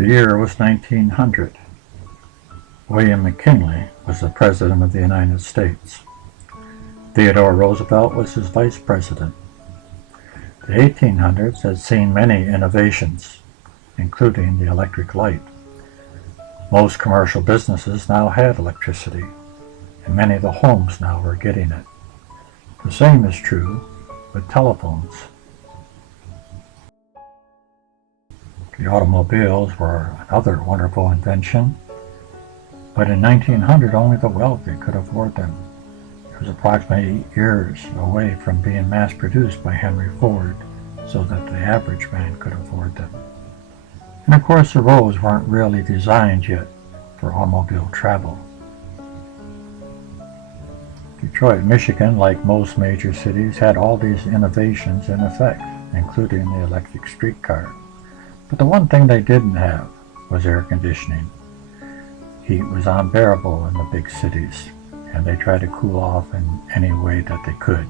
The year was 1900. William McKinley was the President of the United States. Theodore Roosevelt was his Vice President. The 1800s had seen many innovations, including the electric light. Most commercial businesses now had electricity, and many of the homes now were getting it. The same is true with telephones. The automobiles were another wonderful invention, but in 1900 only the wealthy could afford them. It was approximately 8 years away from being mass-produced by Henry Ford, so that the average man could afford them. And of course the roads weren't really designed yet for automobile travel. Detroit, Michigan, like most major cities, had all these innovations in effect, including the electric streetcar. But the one thing they didn't have was air conditioning. Heat was unbearable in the big cities, and they tried to cool off in any way that they could.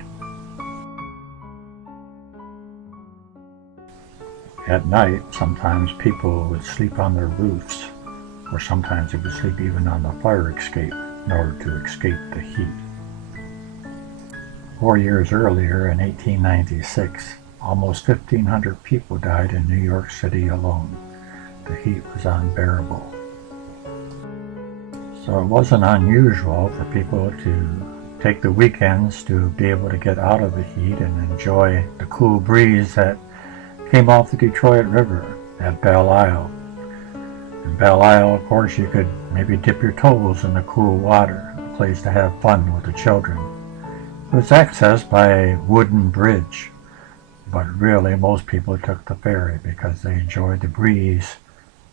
At night, sometimes people would sleep on their roofs, or sometimes they would sleep even on the fire escape in order to escape the heat. 4 years earlier, in 1896, almost 1,500 people died in New York City alone. The heat was unbearable. So it wasn't unusual for people to take the weekends to be able to get out of the heat and enjoy the cool breeze that came off the Detroit River at Belle Isle. In Belle Isle, of course, you could maybe dip your toes in the cool water, a place to have fun with the children. It was accessed by a wooden bridge, but really most people took the ferry because they enjoyed the breeze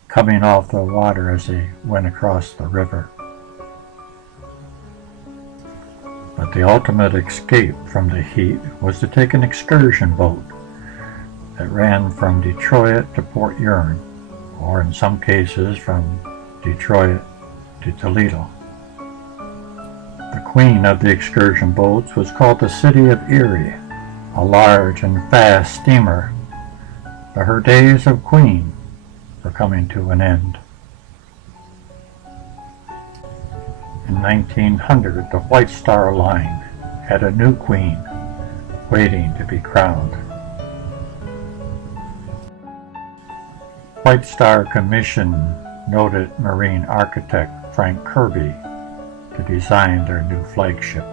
coming off the water as they went across the river. But the ultimate escape from the heat was to take an excursion boat that ran from Detroit to Port Huron, or in some cases from Detroit to Toledo. The queen of the excursion boats was called the City of Erie, a large and fast steamer, but her days of queen were coming to an end. In 1900, the White Star Line had a new queen waiting to be crowned. White Star commissioned noted marine architect Frank Kirby to design their new flagship,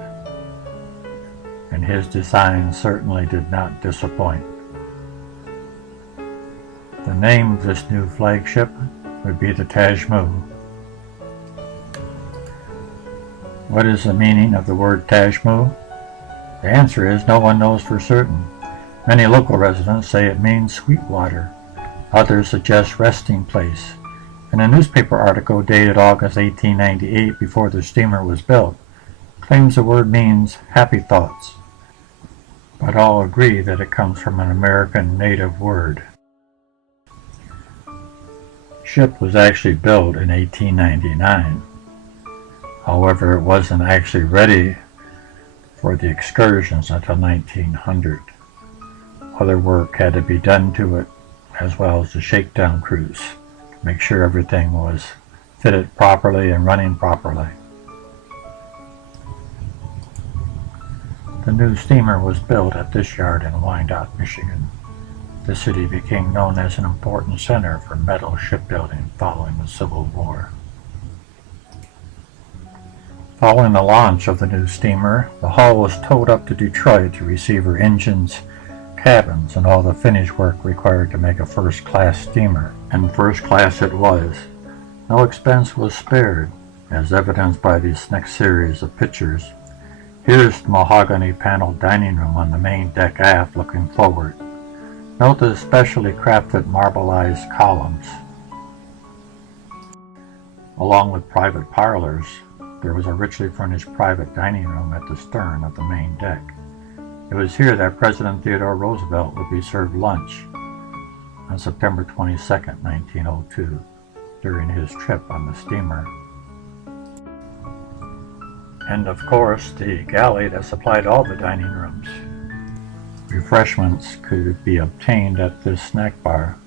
and his design certainly did not disappoint. The name of this new flagship would be the Tashmoo. What is the meaning of the word Tashmoo? The answer is no one knows for certain. Many local residents say it means sweet water. Others suggest resting place. In a newspaper article dated August 1898, before the steamer was built, claims the word means happy thoughts, but all agree that it comes from an American native word. The ship was actually built in 1899. However, it wasn't actually ready for the excursions until 1900. Other work had to be done to it, as well as the shakedown cruise, to make sure everything was fitted properly and running properly. The new steamer was built at this yard in Wyandotte, Michigan. The city became known as an important center for metal shipbuilding following the Civil War. Following the launch of the new steamer, the hull was towed up to Detroit to receive her engines, cabins, and all the finish work required to make a first-class steamer. And first class it was. No expense was spared, as evidenced by this next series of pictures. Here's the mahogany paneled dining room on the main deck aft looking forward. Note the specially crafted marbleized columns. Along with private parlors, there was a richly furnished private dining room at the stern of the main deck. It was here that President Theodore Roosevelt would be served lunch on September 22, 1902, during his trip on the steamer. And of course, the galley that supplied all the dining rooms. Refreshments could be obtained at this snack bar.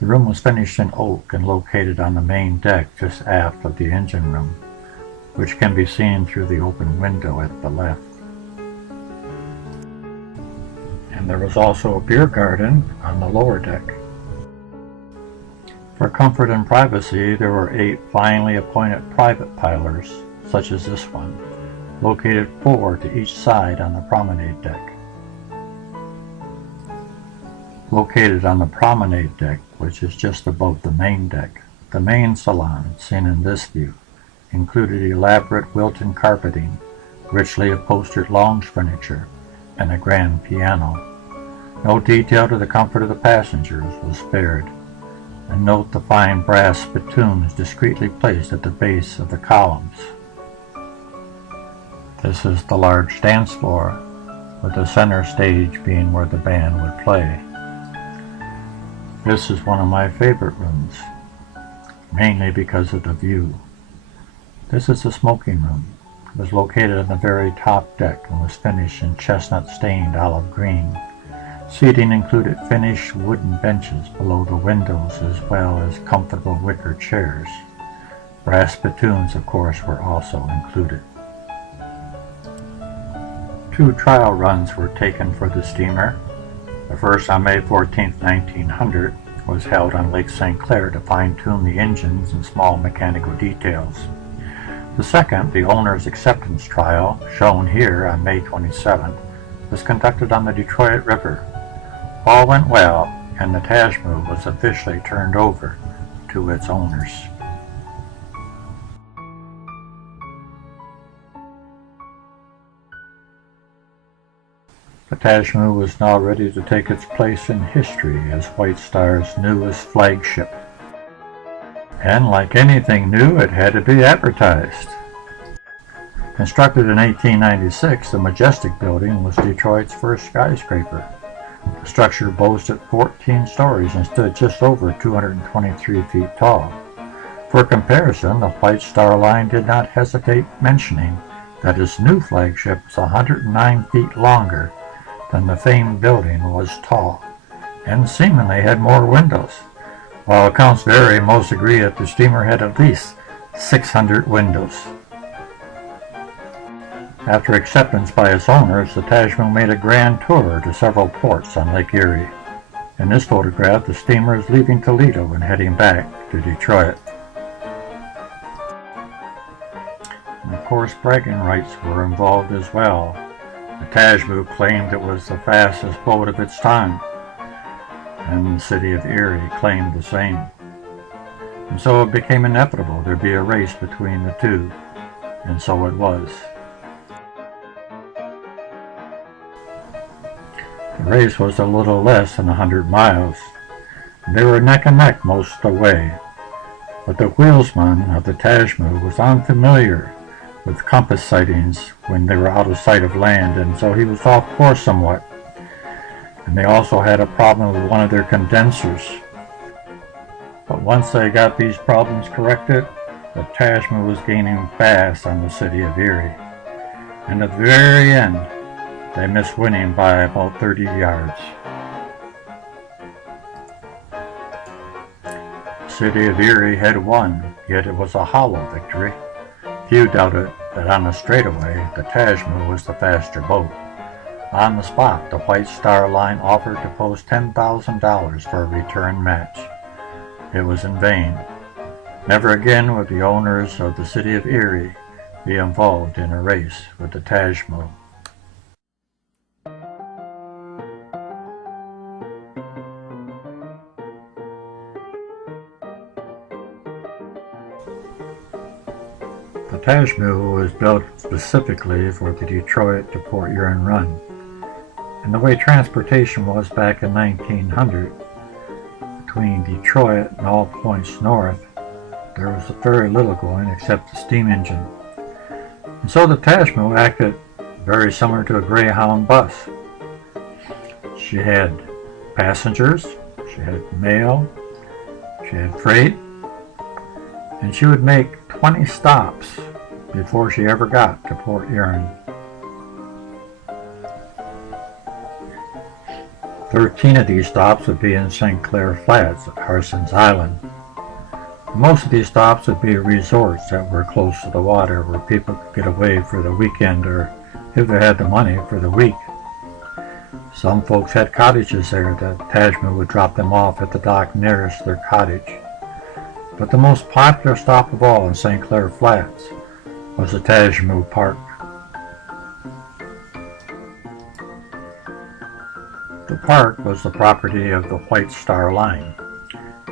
The room was finished in oak and located on the main deck just aft of the engine room, which can be seen through the open window at the left. And there was also a beer garden on the lower deck. For comfort and privacy, there were 8 finely appointed private pilers, such as this one, located 4 to each side on the promenade deck. Located on the promenade deck, which is just above the main deck, the main salon, seen in this view, included elaborate Wilton carpeting, richly upholstered lounge furniture, and a grand piano. No detail to the comfort of the passengers was spared. And note the fine brass spittoons discreetly placed at the base of the columns. This is the large dance floor, with the center stage being where the band would play. This is one of my favorite rooms, mainly because of the view. This is the smoking room. It was located on the very top deck and was finished in chestnut-stained olive green. Seating included finished wooden benches below the windows as well as comfortable wicker chairs. Brass spittoons, of course, were also included. 2 trial runs were taken for the steamer. The first on May 14, 1900, was held on Lake St. Clair to fine-tune the engines and small mechanical details. The second, the owner's acceptance trial, shown here on May 27th, was conducted on the Detroit River. All went well, and the Tashmoo was officially turned over to its owners. The Tashmoo was now ready to take its place in history as White Star's newest flagship. And like anything new, it had to be advertised. Constructed in 1896, the Majestic Building was Detroit's first skyscraper. The structure boasted 14 stories and stood just over 223 feet tall. For comparison, the White Star Line did not hesitate mentioning that its new flagship was 109 feet longer than the famed building was tall, and seemingly had more windows. While accounts vary, most agree that the steamer had at least 600 windows. After acceptance by its owners, the Tashmoo made a grand tour to several ports on Lake Erie. In this photograph, the steamer is leaving Toledo and heading back to Detroit. And of course, bragging rights were involved as well. The Tashmoo claimed it was the fastest boat of its time, and the city of Erie claimed the same. And so it became inevitable there'd be a race between the two, and so it was. The race was a little less than 100 miles. They were neck and neck most of the way, but the wheelsman of the Tashmoo was unfamiliar with compass sightings when they were out of sight of land, and so he was off course somewhat. And they also had a problem with one of their condensers. But once they got these problems corrected, the Tashmoo was gaining fast on the city of Erie. And at the very end, they missed winning by about 30 yards. The city of Erie had won, yet it was a hollow victory. Few doubted that on the straightaway, the Tashmoo was the faster boat. On the spot, the White Star Line offered to post $10,000 for a return match. It was in vain. Never again would the owners of the city of Erie be involved in a race with the Tashmoo. The Tashmoo was built specifically for the Detroit to Port Huron run, and the way transportation was back in 1900, between Detroit and all points north, there was very little going except the steam engine. And so the Tashmoo acted very similar to a Greyhound bus. She had passengers, she had mail, she had freight, and she would make 20 stops before she ever got to Port Huron. 13 of these stops would be in St. Clair Flats at Harson's Island. Most of these stops would be resorts that were close to the water where people could get away for the weekend or, if they had the money, for the week. Some folks had cottages there that Tashmoo would drop them off at the dock nearest their cottage. But the most popular stop of all in St. Clair Flats was the Tashmoo Park. The park was the property of the White Star Line.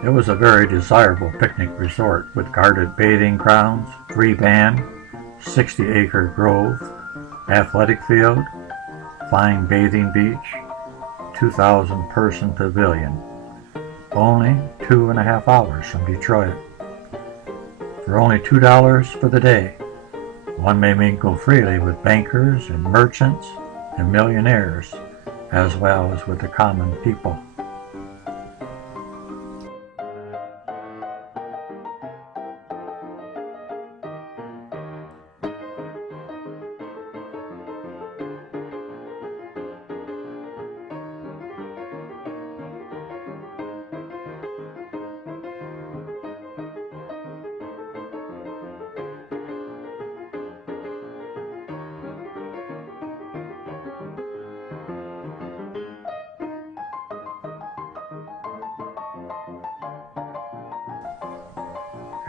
It was a very desirable picnic resort with guarded bathing grounds, free band, 60-acre grove, athletic field, fine bathing beach, 2,000-person pavilion. Only 2.5 hours from Detroit. For only $2 for the day, one may mingle freely with bankers and merchants and millionaires, as well as with the common people.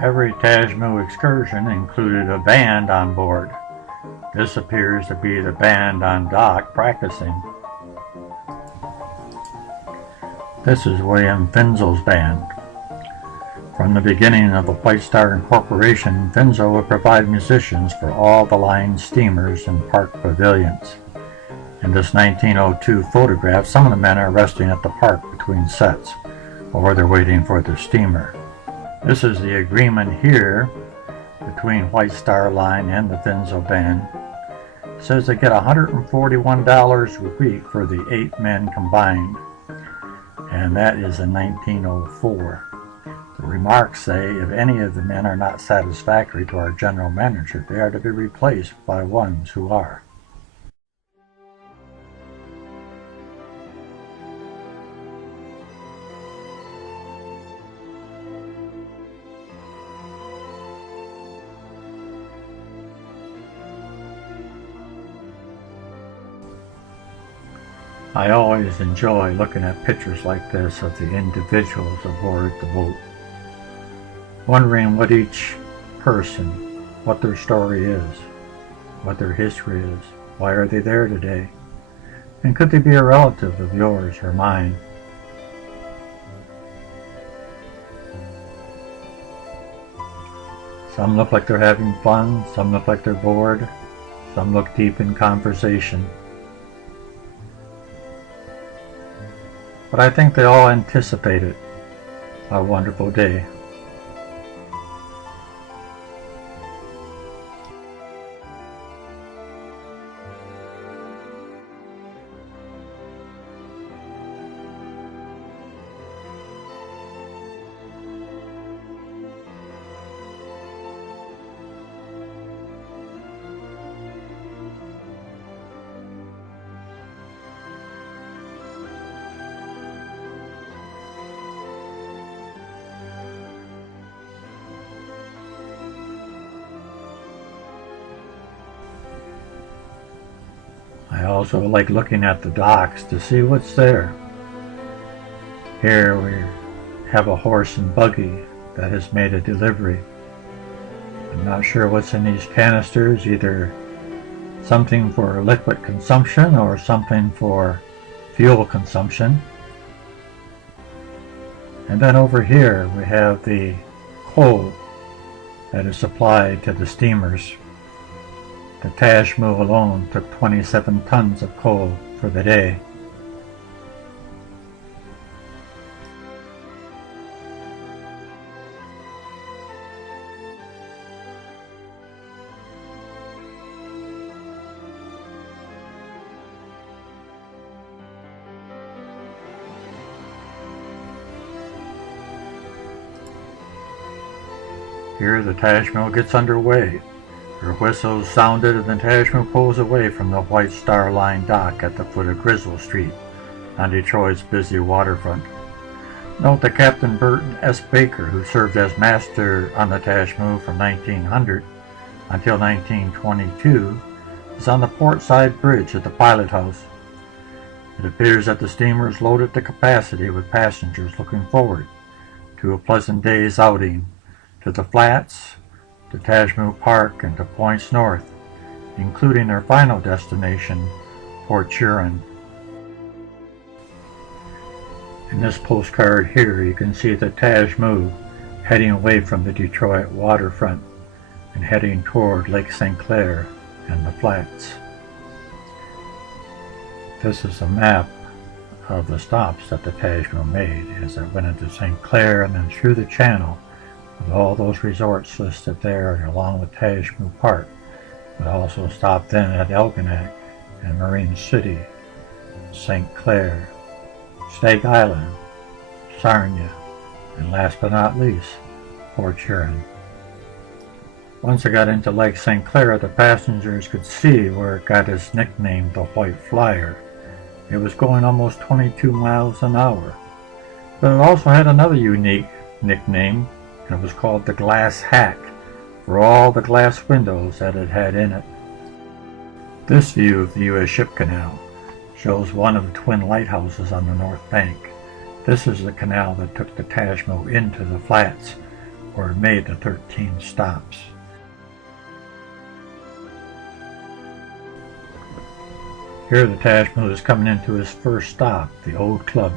Every Tashmoo excursion included a band on board. This appears to be the band on dock practicing. This is William Finzel's band. From the beginning of the White Star Incorporation, Finzel would provide musicians for all the line steamers and park pavilions. In this 1902 photograph, some of the men are resting at the park between sets, or they're waiting for their steamer. This is the agreement here between White Star Line and the Finzel Band. It says they get $141 a week for the 8 men combined, and that is in 1904. The remarks say if any of the men are not satisfactory to our general manager, they are to be replaced by ones who are. I always enjoy looking at pictures like this of the individuals aboard the boat, wondering what each person, what their story is, what their history is, why are they there today, and could they be a relative of yours or mine? Some look like they're having fun, some look like they're bored, some look deep in conversation. But I think they all anticipated a wonderful day. I also like looking at the docks to see what's there. Here we have a horse and buggy that has made a delivery. I'm not sure what's in these canisters, either something for liquid consumption or something for fuel consumption. And then over here we have the coal that is supplied to the steamers. The Tashmoo alone took 27 tons of coal for the day. Here the Tashmoo gets underway. Her whistles sounded and the Tashmoo pulls away from the White Star Line dock at the foot of Grizzle Street, on Detroit's busy waterfront. Note that Captain Burton S. Baker, who served as master on the Tashmoo from 1900 until 1922, is on the port side bridge at the pilot house. It appears that the steamer is loaded to capacity with passengers looking forward to a pleasant day's outing to the Flats, to Tashmoo Park, and to points north, including their final destination, Port Huron. In this postcard here, you can see the Tashmoo heading away from the Detroit waterfront and heading toward Lake St. Clair and the Flats. This is a map of the stops that the Tashmoo made as it went into St. Clair and then through the channel, with all those resorts listed there along with Tashmoo Park. It also stopped then at Elginak and Marine City, St. Clair, Stag Island, Sarnia, and last but not least, Port Huron. Once it got into Lake St. Clair, the passengers could see where it got its nickname, the White Flyer. It was going almost 22 miles an hour. But it also had another unique nickname, and it was called the Glass Hack, for all the glass windows that it had in it. This view of the U.S. Ship Canal shows one of the twin lighthouses on the north bank. This is the canal that took the Tashmoo into the Flats, where it made the 13 stops. Here the Tashmoo is coming into its first stop, the Old Club.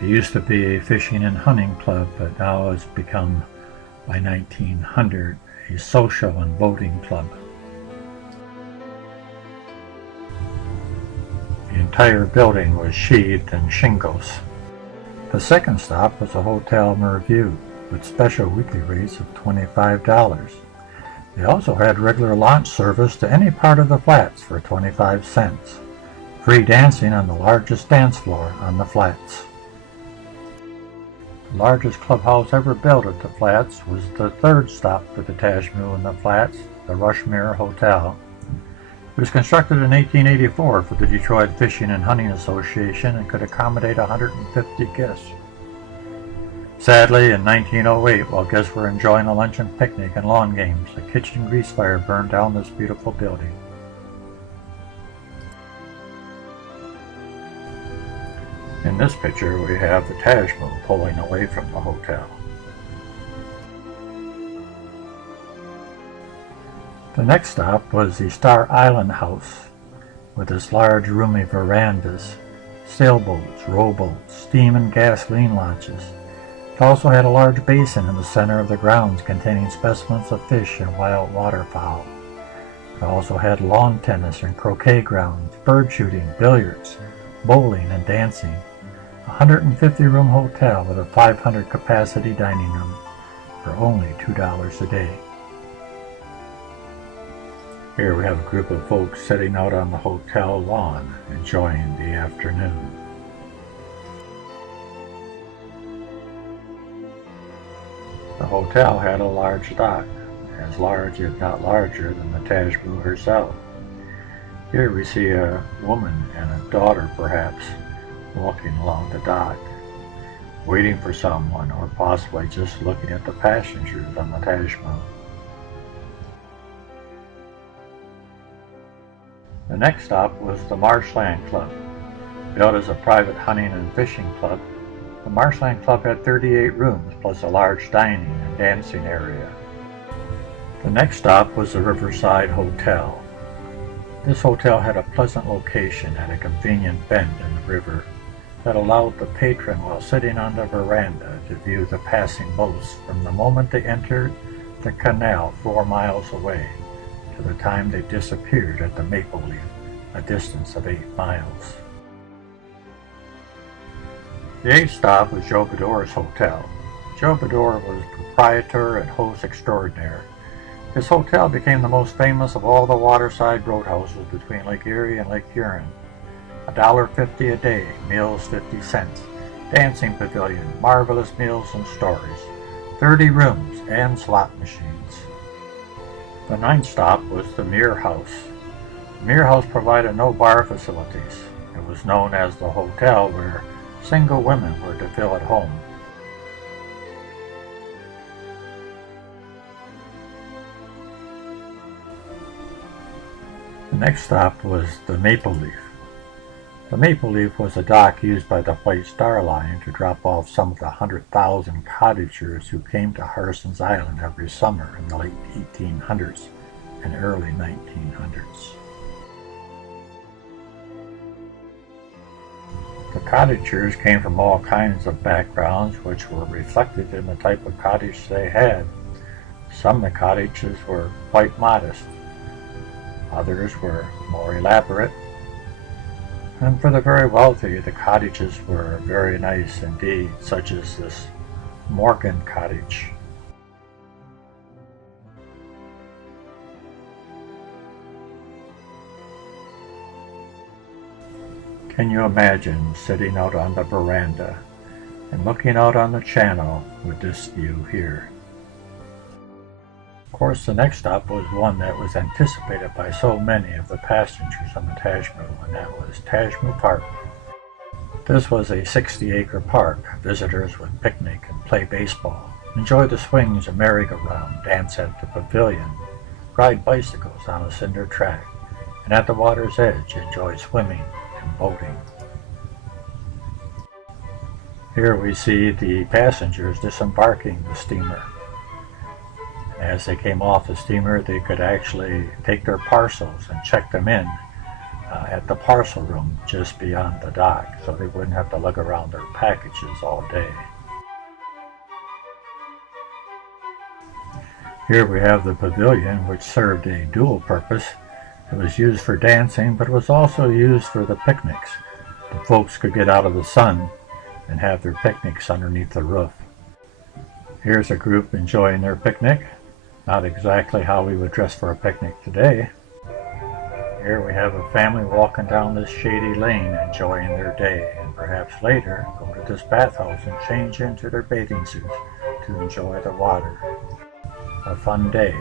It used to be a fishing and hunting club, but now it's become, by 1900, a social and boating club. The entire building was sheathed in shingles. The second stop was the Hotel Merview, with special weekly rates of $25. They also had regular launch service to any part of the Flats for 25 cents. Free dancing on the largest dance floor on the Flats. The largest clubhouse ever built at the Flats was the third stop for the Tashmoo in the Flats, the Rushmere Hotel. It was constructed in 1884 for the Detroit Fishing and Hunting Association and could accommodate 150 guests. Sadly, in 1908, while guests were enjoying a luncheon picnic and lawn games, a kitchen grease fire burned down this beautiful building. In this picture, we have the Tashmoo pulling away from the hotel. The next stop was the Star Island House, with its large roomy verandas, sailboats, rowboats, steam and gasoline launches. It also had a large basin in the center of the grounds containing specimens of fish and wild waterfowl. It also had lawn tennis and croquet grounds, bird shooting, billiards, bowling, and dancing. A 150-room hotel with a 500-capacity dining room for only $2 a day. Here we have a group of folks sitting out on the hotel lawn, enjoying the afternoon. The hotel had a large dock, as large if not larger than the Tashmoo herself. Here we see a woman and a daughter perhaps walking along the dock, waiting for someone or possibly just looking at the passengers on the Tashmoo. The next stop was the Marshland Club. Built as a private hunting and fishing club, the Marshland Club had 38 rooms plus a large dining and dancing area. The next stop was the Riverside Hotel. This hotel had a pleasant location at a convenient bend in the river that allowed the patron, while sitting on the veranda, to view the passing boats from the moment they entered the canal 4 miles away to the time they disappeared at the Maple Leaf, a distance of 8 miles. The 8th stop was Joe Bedore's Hotel. Joe Bedore was proprietor and host extraordinaire. His hotel became the most famous of all the waterside roadhouses between Lake Erie and Lake Huron. $1.50 a day, meals 50 cents, dancing pavilion, marvelous meals and stories, 30 rooms and slot machines. The 9th stop was the Muir House. The Muir House provided no bar facilities. It was known as the hotel where single women were to feel at home. The next stop was the Maple Leaf. The Maple Leaf was a dock used by the White Star Line to drop off some of the 100,000 cottagers who came to Harson's Island every summer in the late 1800s and early 1900s. The cottagers came from all kinds of backgrounds, which were reflected in the type of cottage they had. Some of the cottages were quite modest, others were more elaborate, and for the very wealthy, the cottages were very nice indeed, such as this Morgan cottage. Can you imagine sitting out on the veranda and looking out on the channel with this view here? Of course, the next stop was one that was anticipated by so many of the passengers on the Tashmoo, and that was Tashmoo Park. This was a 60-acre park. Visitors would picnic and play baseball, enjoy the swings and merry-go-round, dance at the pavilion, ride bicycles on a cinder track, and at the water's edge enjoy swimming and boating. Here we see the passengers disembarking the steamer. As they came off the steamer, they could actually take their parcels and check them in at the parcel room just beyond the dock, so they wouldn't have to lug around their packages all day. Here we have the pavilion, which served a dual purpose. It was used for dancing, but it was also used for the picnics. The folks could get out of the sun and have their picnics underneath the roof. Here's a group enjoying their picnic. Not exactly how we would dress for a picnic today. Here we have a family walking down this shady lane enjoying their day, and perhaps later go to this bathhouse and change into their bathing suits to enjoy the water. A fun day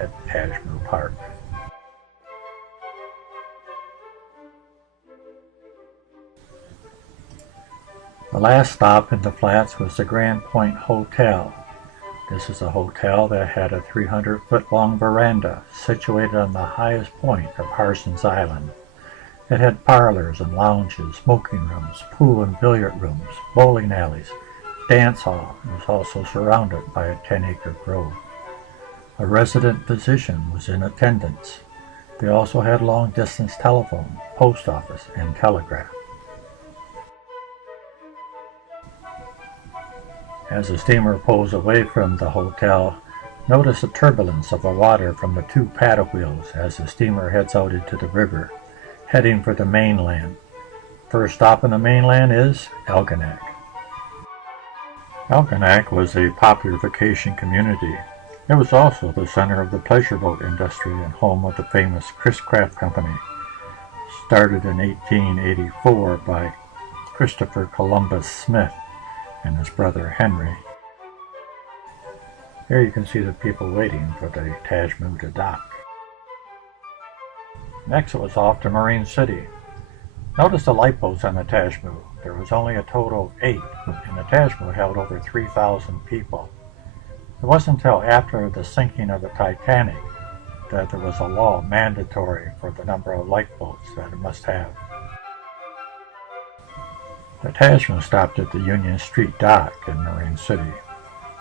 at Tashmoo Park. The last stop in the flats was the Grand Point Hotel. This is a hotel that had a 300-foot-long veranda situated on the highest point of Harson's Island. It had parlors and lounges, smoking rooms, pool and billiard rooms, bowling alleys, dance hall, and was also surrounded by a 10-acre grove. A resident physician was in attendance. They also had long-distance telephone, post office, and telegraph. As the steamer pulls away from the hotel, notice the turbulence of the water from the two paddle wheels as the steamer heads out into the river, heading for the mainland. First stop on the mainland is Algonac. Algonac was a popular vacation community. It was also the center of the pleasure boat industry and home of the famous Chris Craft Company, started in 1884 by Christopher Columbus Smith and his brother Henry. Here you can see the people waiting for the Tashmoo to dock. Next it was off to Marine City. Notice the lifeboats on the Tashmoo. There was only a total of 8, and the Tashmoo held over 3,000 people. It wasn't until after the sinking of the Titanic that there was a law mandatory for the number of lifeboats that it must have. The Tashmoo stopped at the Union Street Dock in Marine City,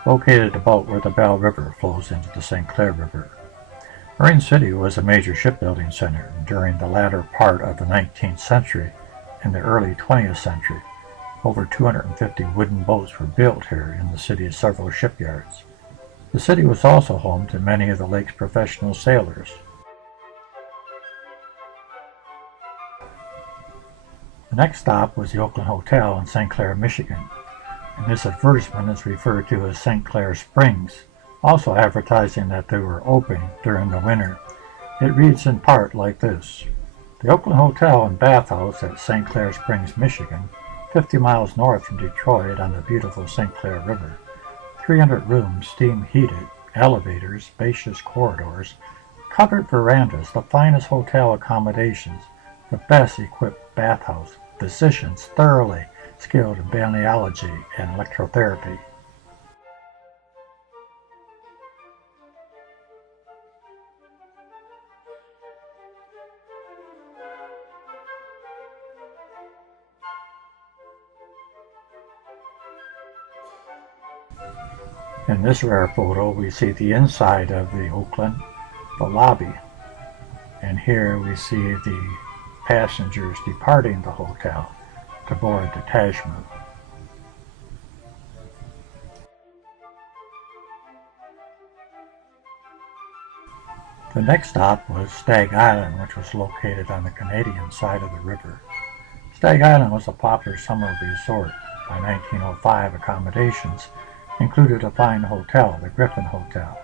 located about where the Belle River flows into the St. Clair River. Marine City was a major shipbuilding center during the latter part of the 19th century and the early 20th century. Over 250 wooden boats were built here in the city's several shipyards. The city was also home to many of the lake's professional sailors. The next stop was the Oakland Hotel in St. Clair, Michigan, and this advertisement is referred to as St. Clair Springs, also advertising that they were open during the winter. It reads in part like this: The Oakland Hotel and Bathhouse at St. Clair Springs, Michigan, 50 miles north from Detroit on the beautiful St. Clair River. 300 rooms, steam heated, elevators, spacious corridors, covered verandas, the finest hotel accommodations, the best equipped bathhouse, physicians thoroughly skilled in balneology and electrotherapy. In this rare photo, we see the inside of the Oakland, the lobby, and here we see the passengers departing the hotel to board the Tashmoo. The next stop was Stag Island, which was located on the Canadian side of the river. Stag Island was a popular summer resort. By 1905, accommodations included a fine hotel, the Griffin Hotel,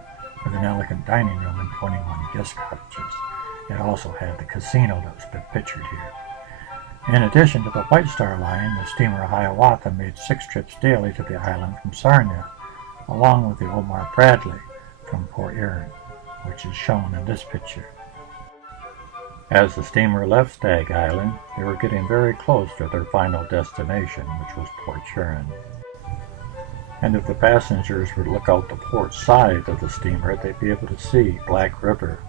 with an elegant dining room and 21 guest cottages. It also had the casino that was pictured here. In addition to the White Star Line, the steamer Hiawatha made 6 trips daily to the island from Sarnia, along with the Omar Bradley from Port Huron, which is shown in this picture. As the steamer left Stag Island, they were getting very close to their final destination, which was Port Huron. And if the passengers would look out the port side of the steamer, they'd be able to see Black River,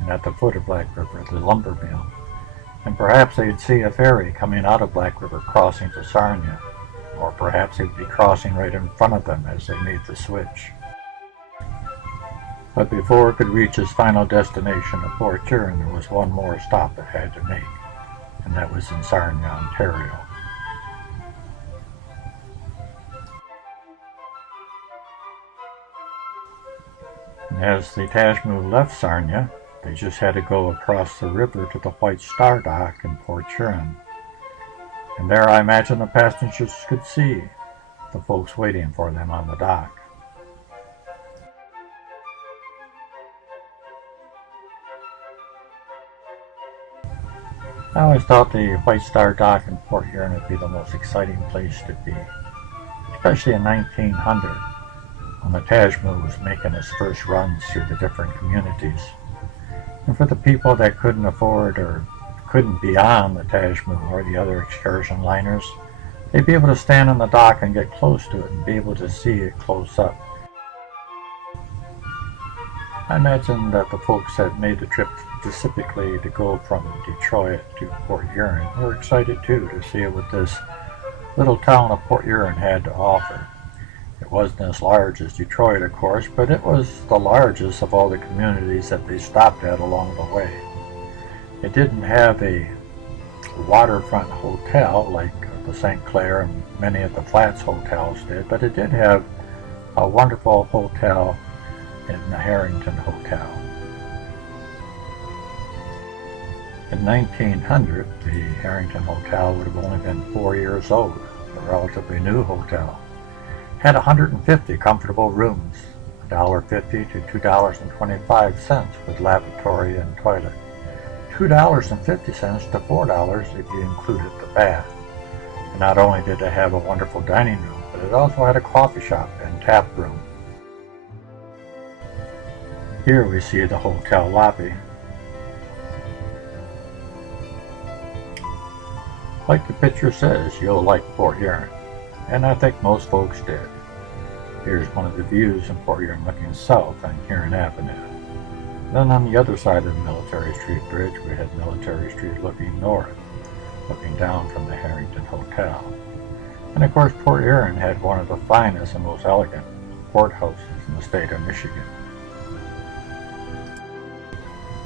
and at the foot of Black River, the lumber mill. And perhaps they'd see a ferry coming out of Black River crossing to Sarnia, or perhaps it would be crossing right in front of them as they made the switch. But before it could reach its final destination of Port Huron, there was one more stop it had to make, and that was in Sarnia, Ontario. And as the Tashmoo left Sarnia, they just had to go across the river to the White Star Dock in Port Huron. And there I imagine the passengers could see the folks waiting for them on the dock. I always thought the White Star Dock in Port Huron would be the most exciting place to be, especially in 1900, when the Tashmoo was making its first runs through the different communities. And for the people that couldn't afford or couldn't be on the Tashmoo or the other excursion liners, they'd be able to stand on the dock and get close to it and be able to see it close up. I imagine that the folks that made the trip specifically to go from Detroit to Port Huron were excited too to see what this little town of Port Huron had to offer. It wasn't as large as Detroit, of course, but it was the largest of all the communities that they stopped at along the way. It didn't have a waterfront hotel like the St. Clair and many of the Flats hotels did, but it did have a wonderful hotel in the Harrington Hotel. In 1900, the Harrington Hotel would have only been 4 years old, a relatively new hotel. Had 150 comfortable rooms, $1.50 to $2.25 with lavatory and toilet, $2.50 to $4 if you included the bath. And not only did it have a wonderful dining room, but it also had a coffee shop and tap room. Here we see the hotel lobby. Like the picture says, you'll like Port Huron, and I think most folks did. Here's one of the views in Port Huron looking south on Huron Avenue. Then on the other side of the Military Street Bridge, we had Military Street looking north, looking down from the Harrington Hotel. And of course, Port Huron had one of the finest and most elegant courthouses in the state of Michigan.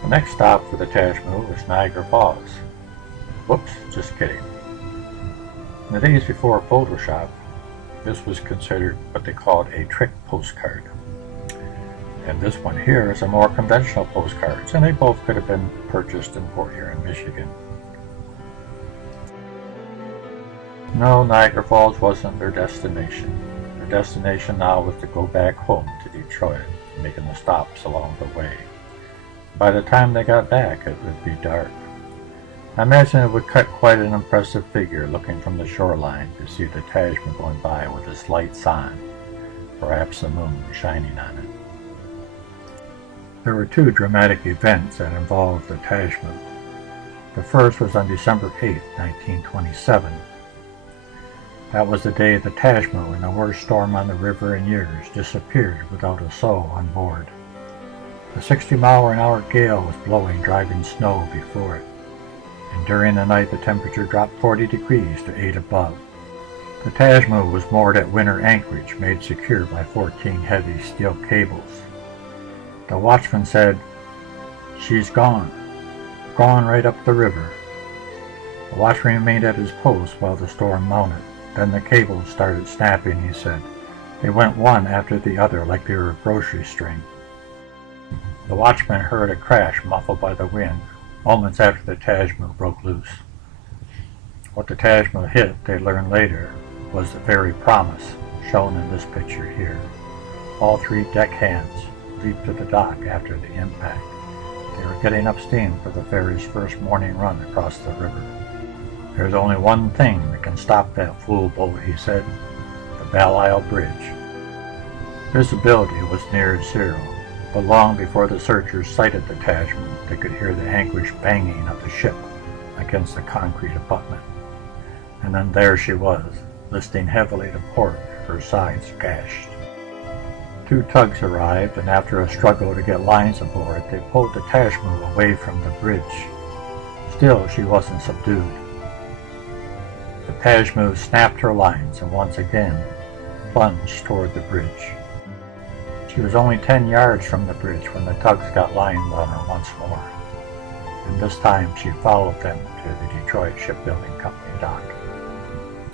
The next stop for the Tashmoo was Niagara Falls. Whoops, just kidding. In the days before Photoshop, this was considered what they called a trick postcard. And this one here is a more conventional postcards, and they both could have been purchased in Port Huron, Michigan. No, Niagara Falls wasn't their destination. Their destination now was to go back home to Detroit, making the stops along the way. By the time they got back, it would be dark. I imagine it would cut quite an impressive figure looking from the shoreline to see the Tashmoo going by with its lights on, perhaps the moon shining on it. There were two dramatic events that involved the Tashmoo. The first was on December 8, 1927. That was the day the Tashmoo, in the worst storm on the river in years, disappeared without a soul on board. A 60-mile-an-hour gale was blowing, driving snow before it, and during the night the temperature dropped 40 degrees to 8 above. The Tashmoo was moored at winter anchorage, made secure by 14 heavy steel cables. The watchman said, "She's gone right up the river." The watchman remained at his post while the storm mounted. Then the cables started snapping, he said. They went one after the other like they were a grocery string. The watchman heard a crash muffled by the wind moments after the Tashmoo broke loose. What the Tashmoo hit, they learned later, was the very promise shown in this picture here. All 3 deckhands leaped to the dock after the impact. They were getting up steam for the ferry's first morning run across the river. "There's only one thing that can stop that fool boat," he said, "the Belle Isle Bridge." Visibility was near zero, but long before the searchers sighted the Tashmoo, they could hear the anguish banging of the ship against the concrete abutment. And then there she was, listing heavily to port, her sides gashed. 2 tugs arrived, and after a struggle to get lines aboard, they pulled the Tashmoo away from the bridge. Still, she wasn't subdued. The Tashmoo snapped her lines and once again plunged toward the bridge. She was only 10 yards from the bridge when the tugs got lines on her once more, and this time she followed them to the Detroit Shipbuilding Company dock,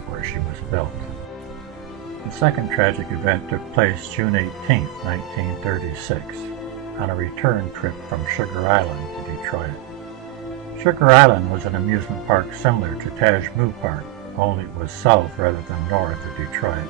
where she was built. The second tragic event took place June 18, 1936, on a return trip from Sugar Island to Detroit. Sugar Island was an amusement park similar to Tashmoo Park, only it was south rather than north of Detroit.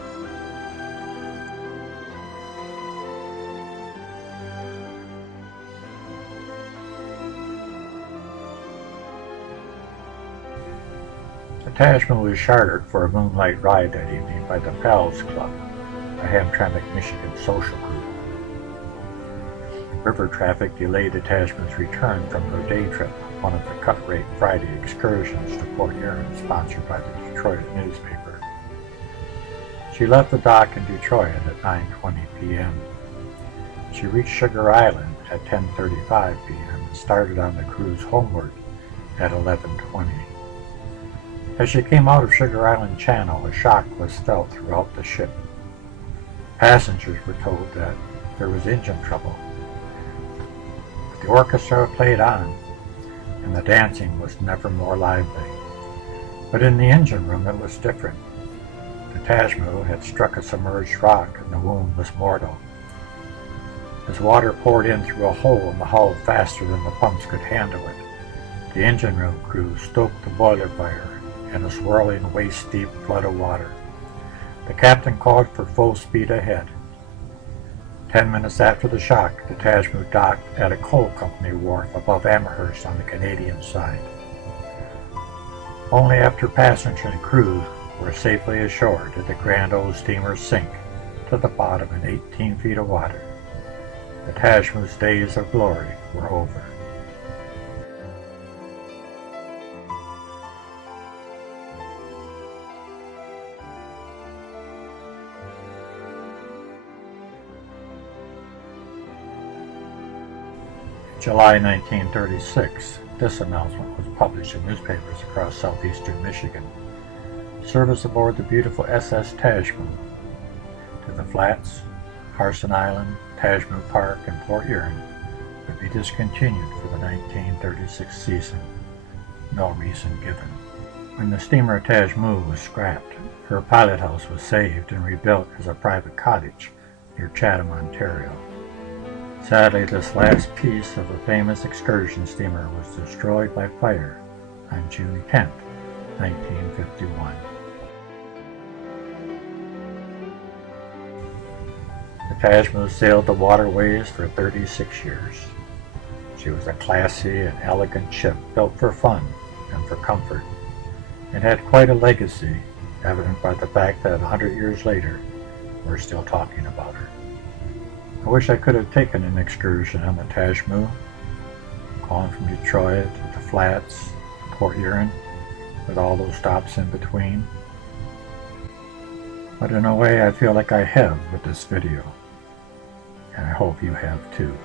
The Tashmoo was chartered for a moonlight ride that evening by the Pals Club, a Hamtramck, Michigan social group. River traffic delayed the Tashmoo's return from her day trip, one of the cut-rate Friday excursions to Port Huron sponsored by the Detroit newspaper. She left the dock in Detroit at 9:20 p.m. She reached Sugar Island at 10:35 p.m. and started on the cruise homeward at 11:20. As she came out of Sugar Island Channel, a shock was felt throughout the ship. Passengers were told that there was engine trouble. But the orchestra played on, and the dancing was never more lively. But in the engine room it was different. The Tashmoo had struck a submerged rock, and the wound was mortal. As water poured in through a hole in the hull faster than the pumps could handle it, the engine room crew stoked the boiler fire in a swirling, waist-deep flood of water. The captain called for full speed ahead. 10 minutes after the shock, the Tashmoo docked at a coal company wharf above Amherst on the Canadian side. Only after passengers and crew were safely ashore did the grand old steamer sink to the bottom in 18 feet of water. The Tashmoo's days of glory were over. July 1936, this announcement was published in newspapers across southeastern Michigan. Service aboard the beautiful SS Tashmoo to the Flats, Carson Island, Tashmoo Park, and Port Huron would be discontinued for the 1936 season. No reason given. When the steamer Tashmoo was scrapped, her pilot house was saved and rebuilt as a private cottage near Chatham, Ontario. Sadly, this last piece of the famous excursion steamer was destroyed by fire on June 10, 1951. The Tashmoo sailed the waterways for 36 years. She was a classy and elegant ship built for fun and for comfort, and had quite a legacy, evident by the fact that 100 years later, we're still talking about her. I wish I could have taken an excursion on the Tashmoo, gone from Detroit to the Flats, Port Huron, with all those stops in between. But in a way, I feel like I have with this video, and I hope you have too.